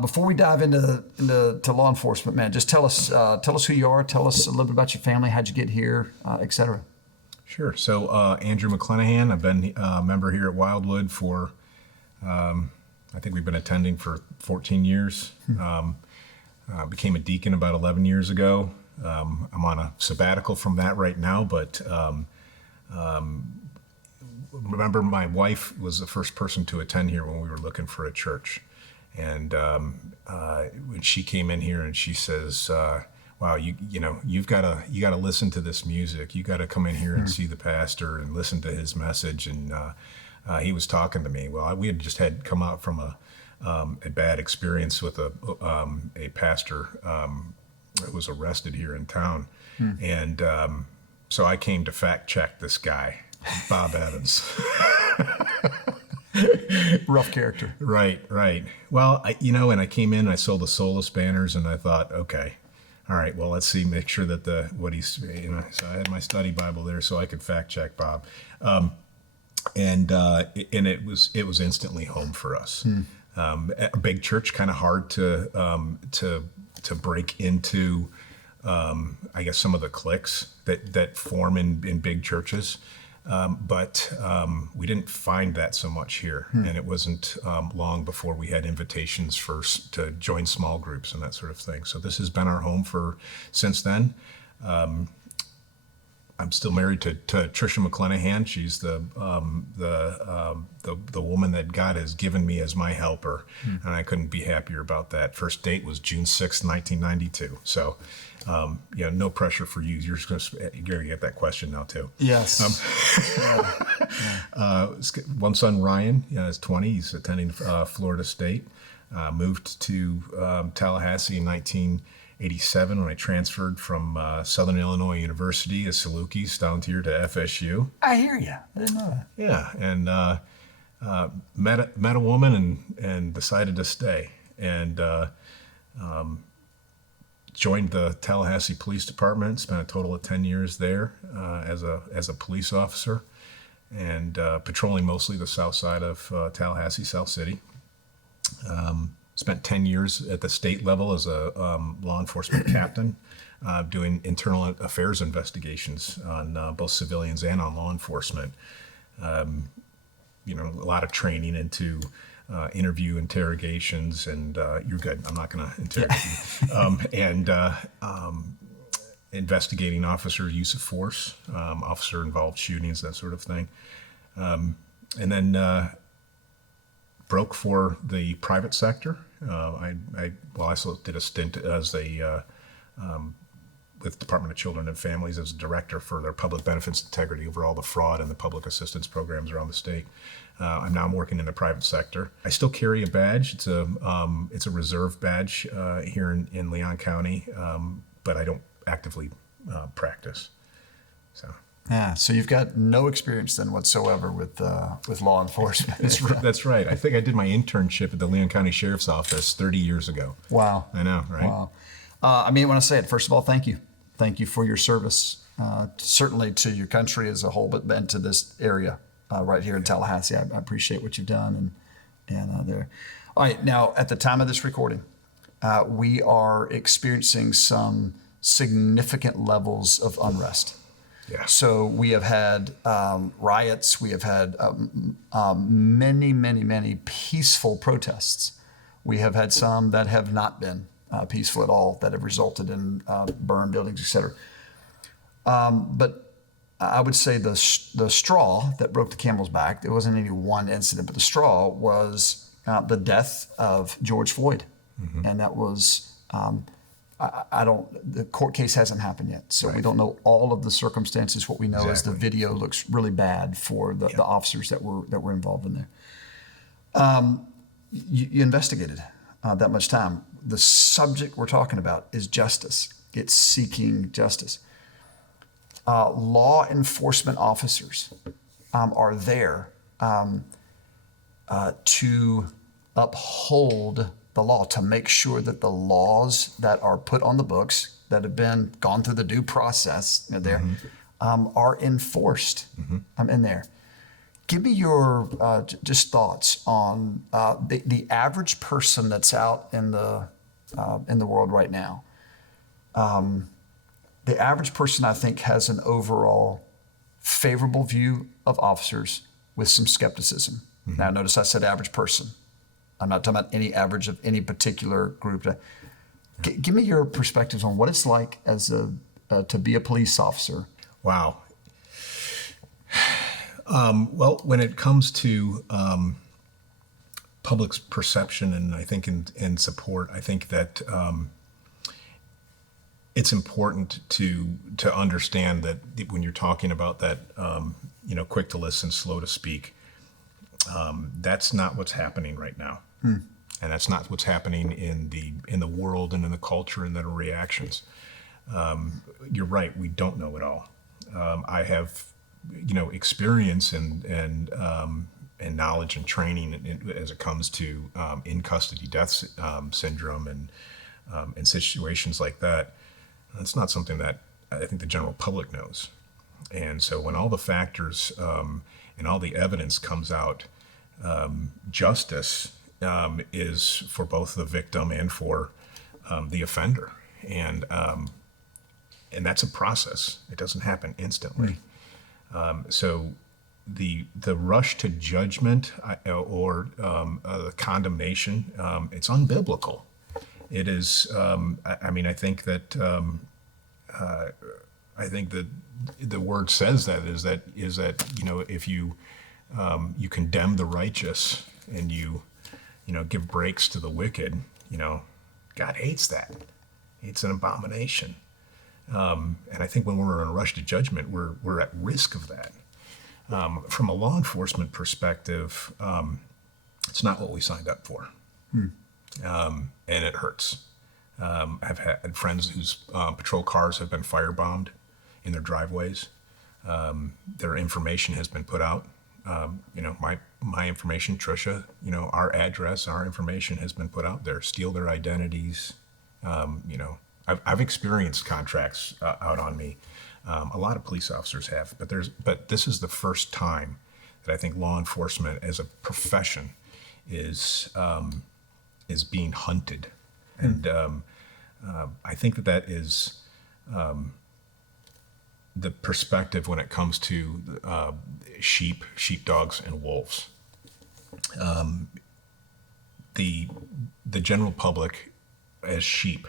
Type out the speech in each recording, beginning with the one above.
Before we dive into law enforcement, man, just tell us who you are. Tell us a little bit about your family. How'd you get here, et cetera. Sure. So Andrew McClenahan. I've been a member here at Wildwood for, I think we've been attending for 14 years. Became a deacon about 11 years ago. I'm on a sabbatical from that right now, but remember my wife was the first person to attend here when we were looking for a church. And when she came in here and she says, wow, you got to listen to this music. You got to come in here and see the pastor and listen to his message. And he was talking to me. Well, we had just come out from a bad experience with a pastor that was arrested here in town. And so I came to fact check this guy, Bob Evans. Rough character. Right. Well, and I came in and I saw the Solus banners and I thought, okay, all right, well, let's see, make sure that so I had my study Bible there so I could fact check Bob. And it was instantly home for us. A big church, kind of hard to break into, I guess, some of the cliques that form in big churches. But we didn't find that so much here, and it wasn't long before we had invitations to join small groups and that sort of thing. So this has been our home since then. I'm still married to Tricia McClenahan. She's the woman that God has given me as my helper, and I couldn't be happier about that. First date was June 6th, 1992. So, no pressure for you. You're going to get that question now too. Yes. One son, Ryan, is 20. He's attending Florida State. Moved to Tallahassee in 1987 when I transferred from Southern Illinois University at Salukis down here to FSU. I hear you. I didn't know that. Yeah, and met a woman and decided to stay, and joined the Tallahassee Police Department. Spent a total of 10 years there as a police officer, and patrolling mostly the south side of Tallahassee, South City. Spent 10 years at the state level as a law enforcement captain, doing internal affairs investigations on both civilians and on law enforcement. A lot of training into interview interrogations, and you're good. I'm not going to interrogate you. And investigating officer use of force, officer involved shootings, that sort of thing. And then broke for the private sector. I also did a stint as with Department of Children and Families as a director for their public benefits integrity over all the fraud and the public assistance programs around the state. I'm now working in the private sector. I still carry a badge. It's a reserve badge here in Leon County, but I don't actively practice. So. Yeah, so you've got no experience then whatsoever with law enforcement. That's right. I think I did my internship at the Leon County Sheriff's Office 30 years ago. Wow. I know, right? Wow. I want to say it. First of all, thank you. Thank you for your service, certainly to your country as a whole, but then to this area right here in Tallahassee. I appreciate what you've done and there. All right, now at the time of this recording, we are experiencing some significant levels of unrest. Yeah. So we have had riots. We have had many peaceful protests. We have had some that have not been peaceful at all, that have resulted in burned buildings, et cetera. But I would say the straw that broke the camel's back, there wasn't any one incident, but the straw was the death of George Floyd. Mm-hmm. And that was... the court case hasn't happened yet, so we don't know all of the circumstances. What we know is the video looks really bad for the officers that were involved in there. You investigated that much time. The subject we're talking about is justice. It's seeking justice. Law enforcement officers are there to uphold the law, to make sure that the laws that are put on the books, that have been gone through the due process there, are enforced in there. Give me your just thoughts on the average person that's out in the world right now. The average person, I think, has an overall favorable view of officers with some skepticism. Mm-hmm. Now, notice I said average person. I'm not talking about any average of any particular group. Give me your perspectives on what it's like as to be a police officer. Wow. Well, when it comes to public's perception and I think in support, I think that it's important to understand that when you're talking about that, quick to listen, slow to speak, that's not what's happening right now. And that's not what's happening in the world and in the culture and the reactions. You're right. We don't know it all. I have, experience and knowledge and training as it comes to in custody death syndrome and situations like that. That's not something that I think the general public knows. And so when all the factors and all the evidence comes out, justice is for both the victim and for the offender. And that's a process. It doesn't happen instantly. So the rush to judgment or the condemnation, it's unbiblical. It is. I think that the word says that is that if you you condemn the righteous and you give breaks to the wicked, God hates that. It's an abomination. And I think when we're in a rush to judgment, we're at risk of that. From a law enforcement perspective, it's not what we signed up for. And it hurts. I've had friends whose patrol cars have been firebombed in their driveways. Their information has been put out. My information, Trisha, our address, our information has been put out there. Steal their identities. I've experienced contracts out on me. A lot of police officers have, but this is the first time that I think law enforcement as a profession is being hunted, and I think that is the perspective when it comes to sheepdogs, and wolves. The general public as sheep.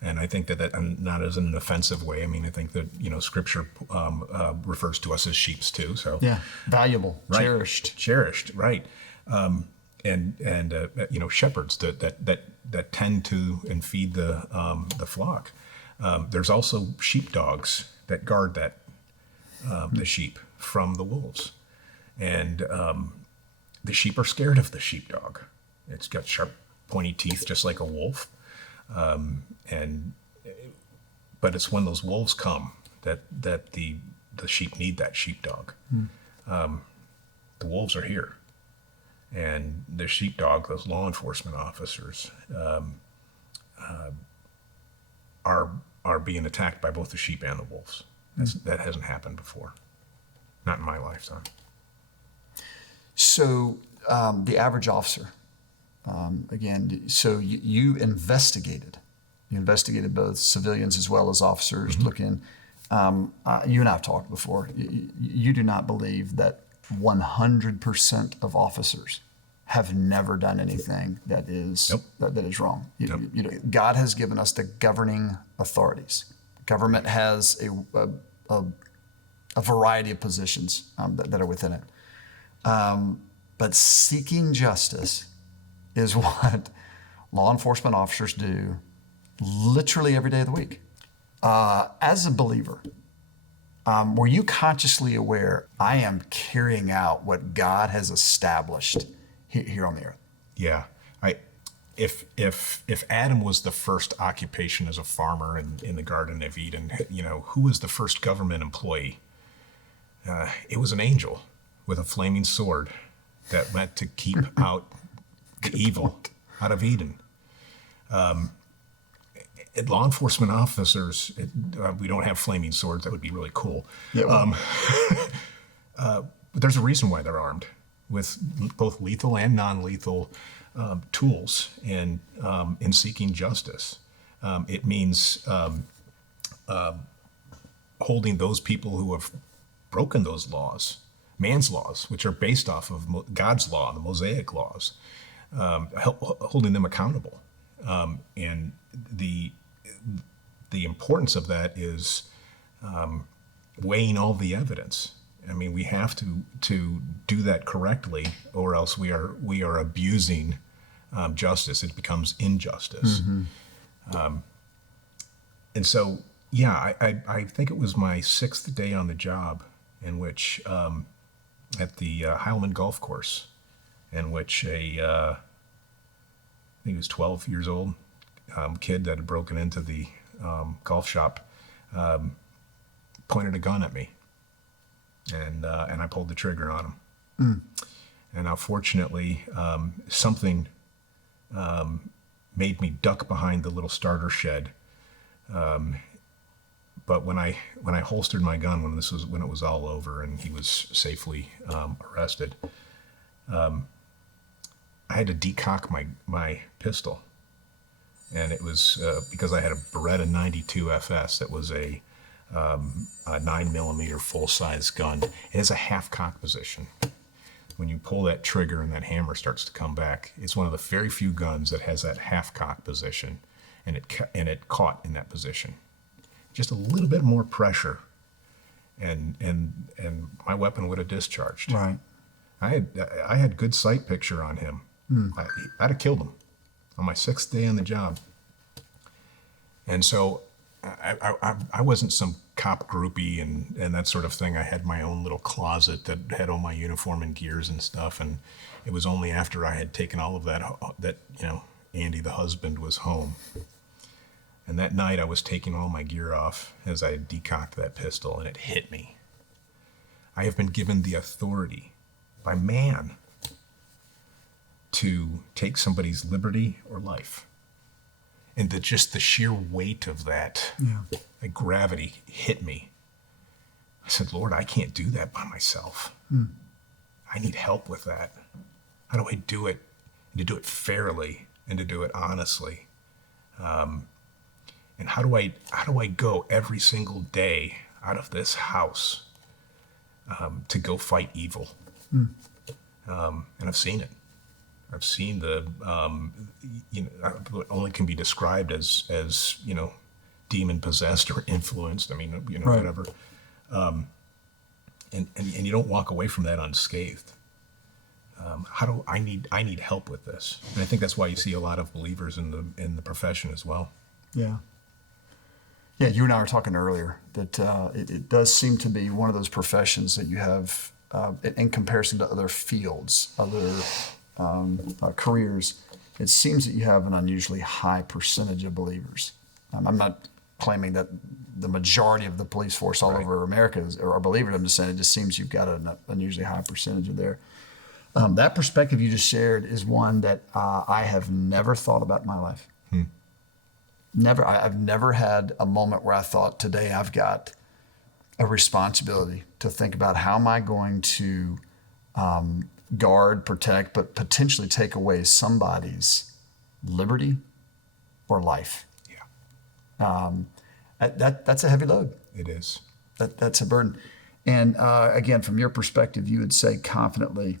And I think that not as an offensive way. I mean, I think that, Scripture refers to us as sheeps too. So yeah, valuable, right. cherished, right? And shepherds that tend to and feed the flock. There's also sheepdogs that guard the sheep from the wolves, and the sheep are scared of the sheepdog. It's got sharp, pointy teeth, just like a wolf. But it's when those wolves come that the sheep need that sheepdog. The wolves are here, and the sheepdog, those law enforcement officers, are being attacked by both the sheep and the wolves. That hasn't happened before, not in my lifetime. So the average officer. So you investigated. You investigated both civilians as well as officers. Mm-hmm. Looking, you and I have talked before. You do not believe that 100% of officers have never done anything that is that is wrong. God has given us the governing authorities. Government has a variety of positions that are within it, but seeking justice is what law enforcement officers do literally every day of the week. As a believer, were you consciously aware, I am carrying out what God has established here on the earth? Yeah. If Adam was the first occupation as a farmer in the Garden of Eden, who was the first government employee? It was an angel with a flaming sword that meant to keep out the evil out of Eden. Law enforcement officers, we don't have flaming swords. That would be really cool. Yeah, but there's a reason why they're armed with both lethal and non-lethal tools in seeking justice. It means holding those people who have broken those laws, man's laws, which are based off of God's law, the Mosaic laws, holding them accountable. And the importance of that is weighing all the evidence. I mean, we have to do that correctly, or else we are abusing justice. It becomes injustice. And so, yeah, I think it was my 6th day on the job, in which at the Heilman Golf Course, in which I think he was 12 years old, kid that had broken into the golf shop, pointed a gun at me, and I pulled the trigger on him. And now, fortunately, something made me duck behind the little starter shed. But when I holstered my gun, when it was all over and he was safely arrested, I had to decock my pistol, and it was because I had a Beretta 92 FS that was a 9mm full-size gun. It has a half-cock position. When you pull that trigger and that hammer starts to come back, it's one of the very few guns that has that half-cock position, and it caught in that position. Just a little bit more pressure, and my weapon would have discharged. Right. I had good sight picture on him. I'd have killed him on my 6th day on the job. And so I wasn't some cop groupie and that sort of thing. I had my own little closet that had all my uniform and gears and stuff. And it was only after I had taken all of that Andy, the husband, was home. And that night I was taking all my gear off as I had decocked that pistol, and it hit me. I have been given the authority by man to take somebody's liberty or life. And just the sheer weight of that, the gravity hit me. I said, Lord, I can't do that by myself. I need help with that. How do I do it? And to do it fairly and to do it honestly. And how do I go every single day out of this house to go fight evil? And I've seen it. I've seen what only can be described as demon possessed or influenced. I mean, right. Whatever. And you don't walk away from that unscathed. I need help with this, and I think that's why you see a lot of believers in the profession as well. Yeah. Yeah, you and I were talking earlier that it does seem to be one of those professions that you have, in comparison to other fields, other careers, it seems that you have an unusually high percentage of believers. I'm not claiming that the majority of the police force all over America are believers. I'm just saying it just seems you've got an unusually high percentage of there. That perspective you just shared is one that I have never thought about in my life. I've never had a moment where I thought, today I've got a responsibility to think about how am I going to guard, protect, but potentially take away somebody's liberty or life. Yeah. That's a heavy load. It is. That's a burden. And again, from your perspective, you would say confidently,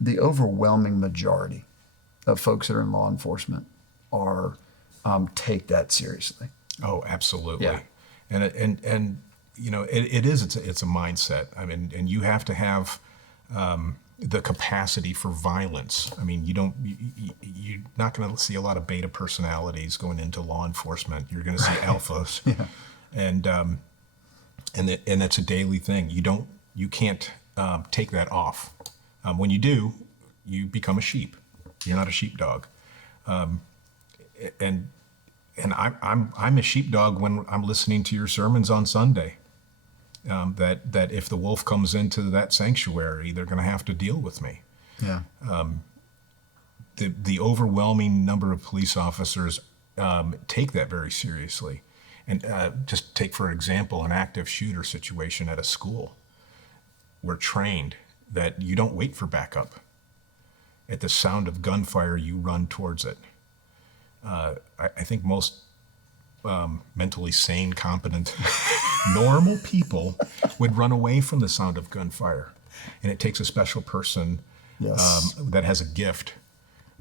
the overwhelming majority of folks that are in law enforcement are take that seriously. Oh, absolutely. Yeah. And it's a mindset. I mean, and you have to have the capacity for violence. I mean, you're not going to see a lot of beta personalities going into law enforcement. You're going to see alphas, and that's a daily thing. You can't take that off. When you do, you become a sheep. You're not a sheepdog. And I'm a sheepdog when I'm listening to your sermons on Sunday. That if the wolf comes into that sanctuary, they're going to have to deal with me. Yeah. The overwhelming number of police officers take that very seriously, and just take for example an active shooter situation at a school. we're trained that you don't wait for backup. At the sound of gunfire, you run towards it. I think most mentally sane, competent, normal people would run away from the sound of gunfire. And it takes a special person that has a gift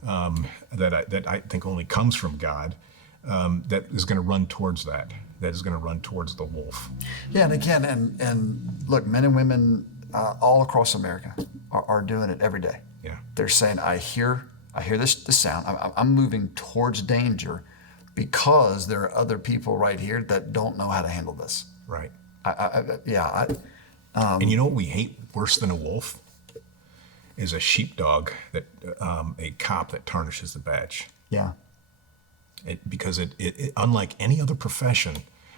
that I think only comes from God, that is going to run towards that is going to run towards the wolf. Yeah, and again, and look, men and women all across America are doing it every day. Yeah. They're saying, I hear this sound. I'm moving towards danger because there are other people right here that don't know how to handle this. Right. And you know what we hate worse than a wolf? Is a sheepdog, that a cop that tarnishes the badge. Yeah. Because it unlike any other profession,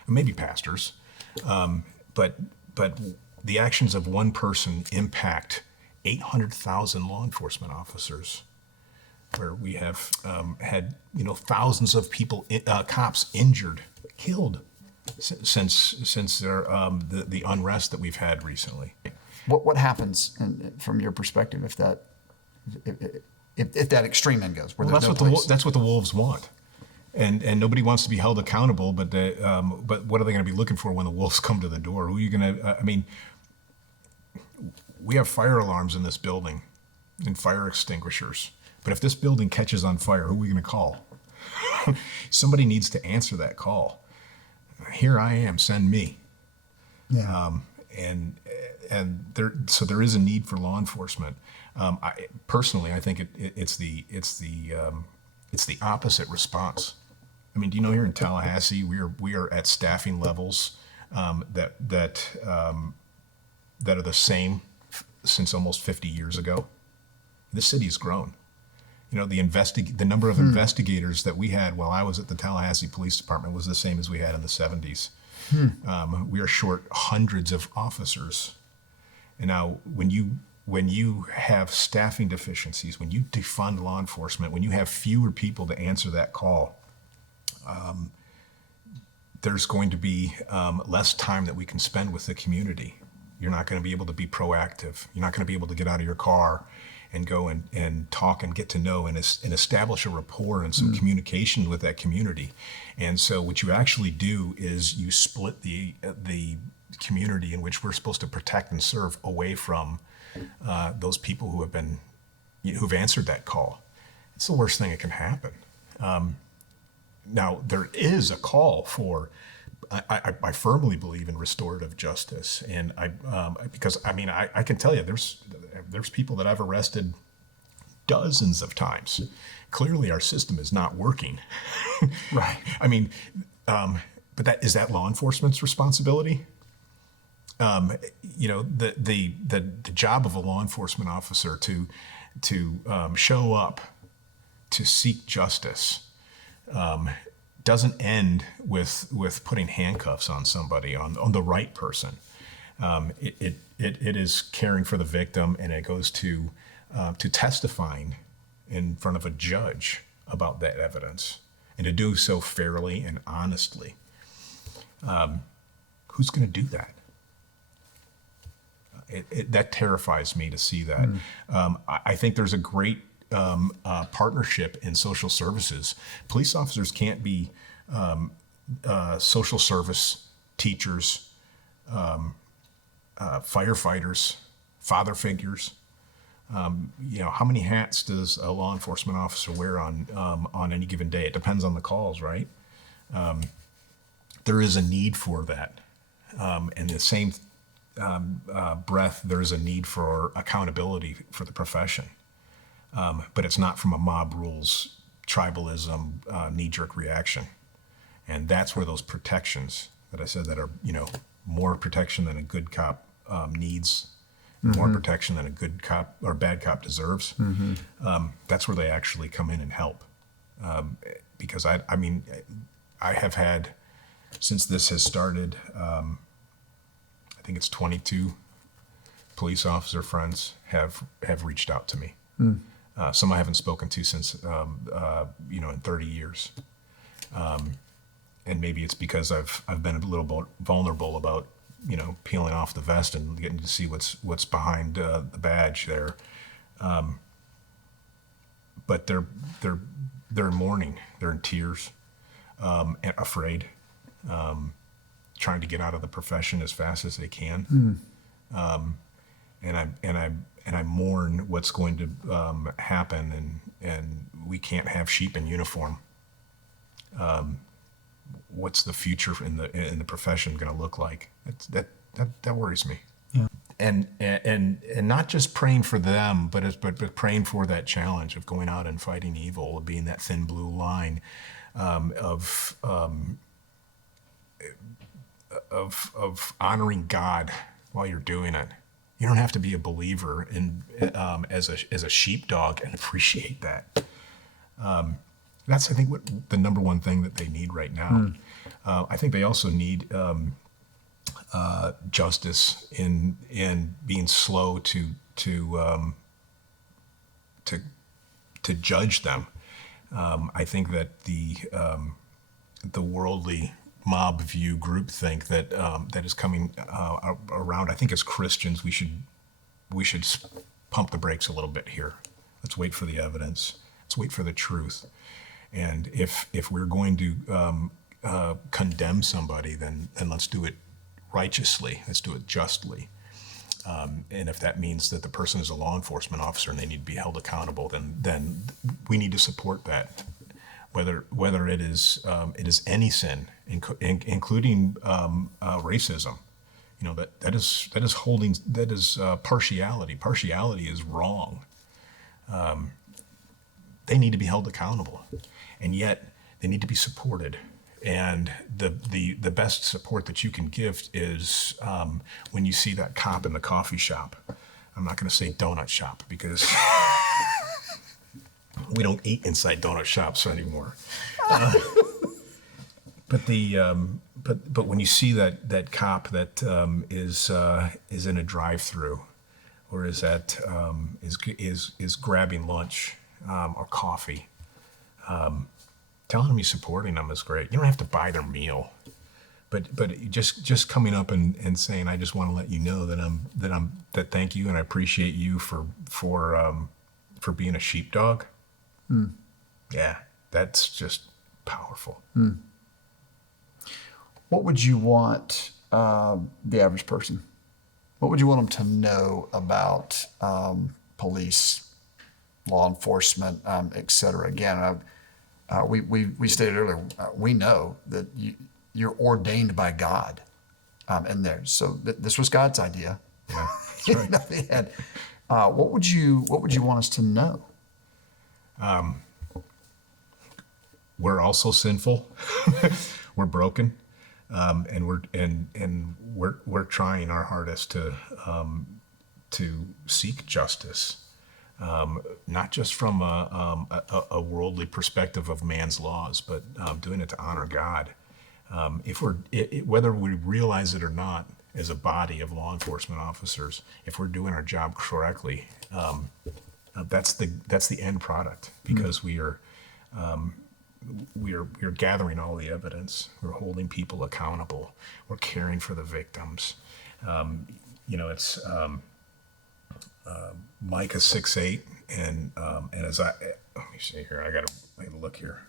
maybe pastors, but the actions of one person impact 800,000 law enforcement officers, where we have had thousands of people, cops injured, killed since the unrest that we've had recently. What happens from your perspective if that extreme end goes? Where Well, there's that's what the wolves want, and nobody wants to be held accountable. But what are they going to be looking for when the wolves come to the door? Who are you going to? We have fire alarms in this building and fire extinguishers. But if this building catches on fire, who are we going to call? Somebody needs to answer that call. Here I am, send me. Yeah. So there is a need for law enforcement. Personally, I think it's the opposite response. I mean, do you know, here in Tallahassee, we are at staffing levels that are the same since almost 50 years ago. This city's grown. The number of investigators that we had while I was at the Tallahassee Police Department was the same as we had in the 70s. We are short hundreds of officers. And now when you have staffing deficiencies, when you defund law enforcement, when you have fewer people to answer that call, there's going to be less time that we can spend with the community. You're not going to be able to be proactive. You're not going to be able to get out of your car and go and talk and get to know and establish a rapport and some communication with that community. And so what you actually do is you split the community in which we're supposed to protect and serve away from those people who've answered that call. It's the worst thing that can happen. Now, there is a call for, I firmly believe in restorative justice, and I can tell you there's people that I've arrested dozens of times. Clearly, our system is not working. Right. But is that law enforcement's responsibility? The job of a law enforcement officer to show up to seek justice doesn't end with putting handcuffs on somebody, on the right person. It is caring for the victim, and it goes to testifying in front of a judge about that evidence, and to do so fairly and honestly. Who's going to do that? That terrifies me to see that. I think there's a great partnership in social services. Police officers can't be social service teachers, firefighters, father figures. How many hats does a law enforcement officer wear on any given day? It depends on the calls, right? There is a need for that. In the same breath, there is a need for accountability for the profession. But it's not from a mob rules, tribalism, knee-jerk reaction. And that's where those protections that I said that are, more protection than a good cop needs, more protection than a good cop or bad cop deserves. That's where they actually come in and help. Because I have had, since this has started, I think it's 22 police officer friends have reached out to me. Some I haven't spoken to since, in 30 years. And maybe it's because I've been a little vulnerable about peeling off the vest and getting to see what's behind the badge there. But they're in mourning. They're in tears, and afraid, trying to get out of the profession as fast as they can. And I mourn what's going to happen, and we can't have sheep in uniform. What's the future in the profession going to look like? That worries me. Yeah. And not just praying for them, but praying for that challenge of going out and fighting evil, of being that thin blue line, of honoring God while you're doing it. You don't have to be a believer as a sheepdog and appreciate that. That's, I think, what the number one thing that they need right now. I think they also need justice in being slow to judge them. I think that the worldly mob view groupthink that is coming around. I think as Christians we should pump the brakes a little bit here. Let's wait for the evidence. Let's wait for the truth. And if we're going to condemn somebody, then let's do it righteously. Let's do it justly. And if that means that the person is a law enforcement officer and they need to be held accountable, then we need to support that. Whether it is any sin, including racism, that is partiality. Partiality is wrong. They need to be held accountable, and yet they need to be supported. And the best support that you can give is when you see that cop in the coffee shop. I'm not going to say donut shop because we don't eat inside donut shops anymore. But when you see that cop that is in a drive-through, or is grabbing lunch or coffee, telling them you're supporting them is great. You don't have to buy their meal, but just coming up and saying, I just want to let you know that thank you and I appreciate you for being a sheepdog. Yeah, that's just powerful. What would you want the average person? What would you want them to know about police, law enforcement, et cetera? Again, we stated earlier, we know that you're ordained by God in there. So this was God's idea. Yeah, that's right. They had. What would you want us to know? We're also sinful. We're broken, and we're trying our hardest to seek justice, not just from a worldly perspective of man's laws, but doing it to honor God. Whether we realize it or not, as a body of law enforcement officers, if we're doing our job correctly, that's the end product, because we are gathering all the evidence. We're holding people accountable. We're caring for the victims. It's Micah 6:8, and as let me see here. I gotta look here.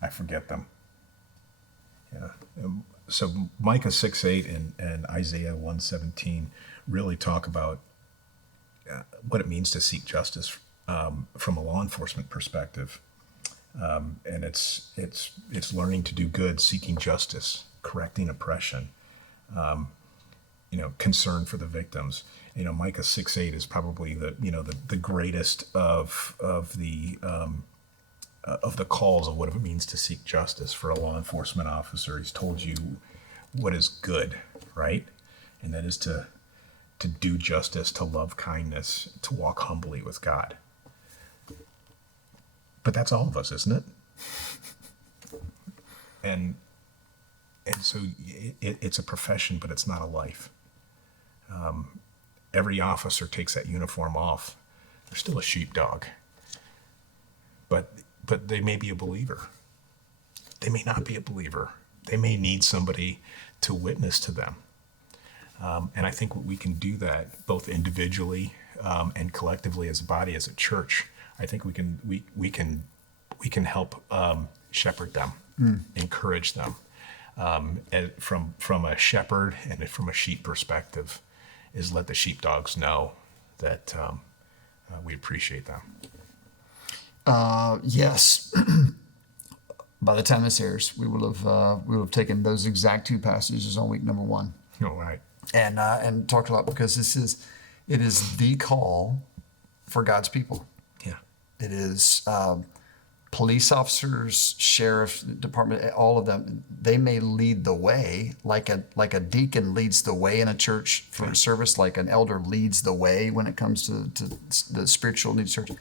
I forget them. Yeah. So Micah 6:8 and Isaiah 1:17 really talk about what it means to seek justice from a law enforcement perspective. And it's learning to do good, seeking justice, correcting oppression, concern for the victims. Micah 6:8 is probably the greatest of the calls of what it means to seek justice for a law enforcement officer. He's told you what is good, right? And that is to do justice, to love kindness, to walk humbly with God. But that's all of us, isn't it? And so it's a profession, but it's not a life. Every officer takes that uniform off. They're still a sheepdog. But they may be a believer. They may not be a believer. They may need somebody to witness to them. And I think we can do that both individually and collectively as a body, as a church. I think we can help shepherd them, encourage them. And from a shepherd and from a sheep perspective, is let the sheepdogs know that we appreciate them. Yes. By the time this airs, we will have taken those exact 2 passages on week number 1. All right. And talked about, because it is the call for God's people. Yeah. It is police officers, sheriff department, all of them. They may lead the way, like a deacon leads the way in a church for a service, like an elder leads the way when it comes to the spiritual needs of church.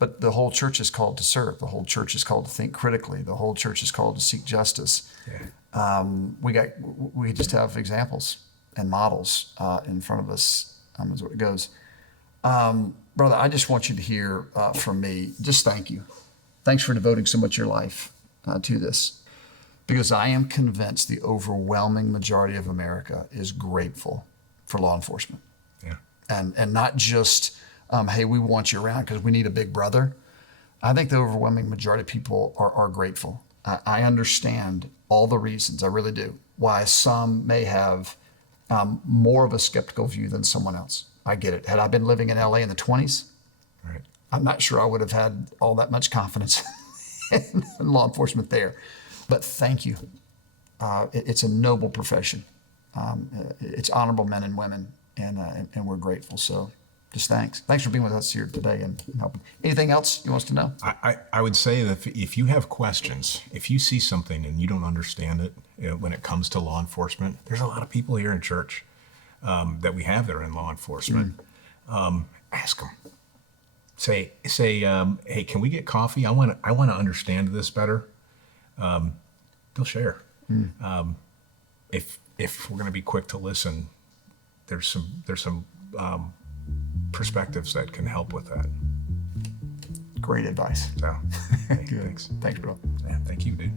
But the whole church is called to serve. The whole church is called to think critically. The whole church is called to seek justice. Yeah. We just have examples and models in front of us. Is where it goes. Brother, I just want you to hear from me, just thank you. Thanks for devoting so much of your life to this. Because I am convinced the overwhelming majority of America is grateful for law enforcement. Yeah. And not just, hey, we want you around because we need a big brother. I think the overwhelming majority of people are grateful. I understand all the reasons, I really do, why some may have more of a skeptical view than someone else. I get it. Had I been living in LA in the 20s, Right. I'm not sure I would have had all that much confidence in law enforcement there. But thank you. It's a noble profession. It's honorable men and women, and we're grateful. So just thanks. Thanks for being with us here today and helping. Anything else you want us to know? I would say that if you have questions, if you see something and you don't understand it, when it comes to law enforcement, there's a lot of people here in church that we have that are in law enforcement. Ask them. Say, hey, can we get coffee? I want to understand this better. They'll share. If we're going to be quick to listen, there's some perspectives that can help with that. Great advice. So, Good. thanks. Thanks, bro. Yeah, thank you, dude.